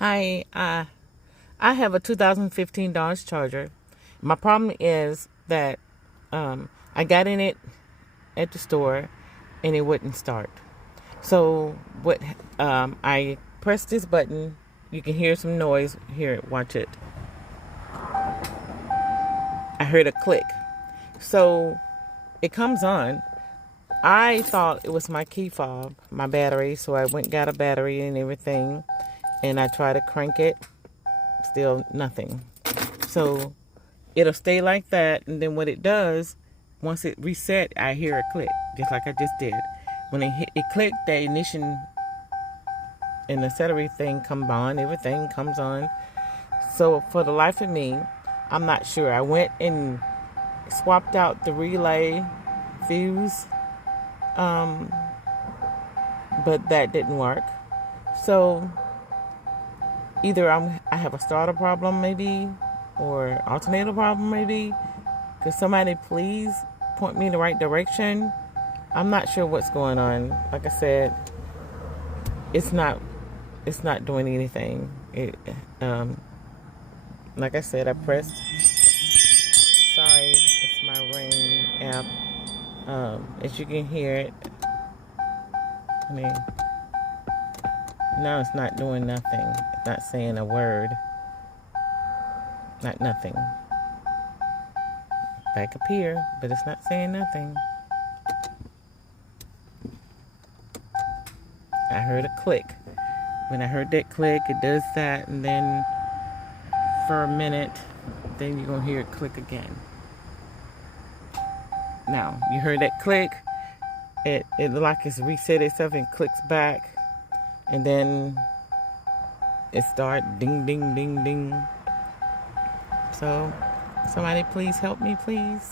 Hi, I have a 2015 Dodge Charger. My problem is that I got in it at the store and it wouldn't start. So what? I pressed this button. You can hear some noise. Hear it. Watch it. I heard a click. So it comes on. I thought it was my key fob, my battery. So I went and got a battery and everything, and I tried to crank it. Still nothing. So it'll stay like that, and then what it does, once it reset, I hear a click, just like I just did. When it clicked, the ignition and the accelerator thing come on, everything comes on. So for the life of me, I'm not sure. I went and swapped out the relay fuse, um, but that didn't work. So either I have a starter problem maybe, or alternator problem maybe. Could somebody please point me in the right direction? I'm not sure what's going on. Like I said, it's not doing anything. Like I said, I pressed. Sorry, it's my Ring app. As you can hear it, I mean, now it's not doing nothing. It's not saying a word. Not nothing. Back up here, but it's not saying nothing. I heard a click. When I heard that click, it does that, and then for a minute, then you're gonna hear it click again. Now, you heard that click, it like it's reset itself and clicks back, and then it start ding, ding, ding, ding. So, somebody please help me, please.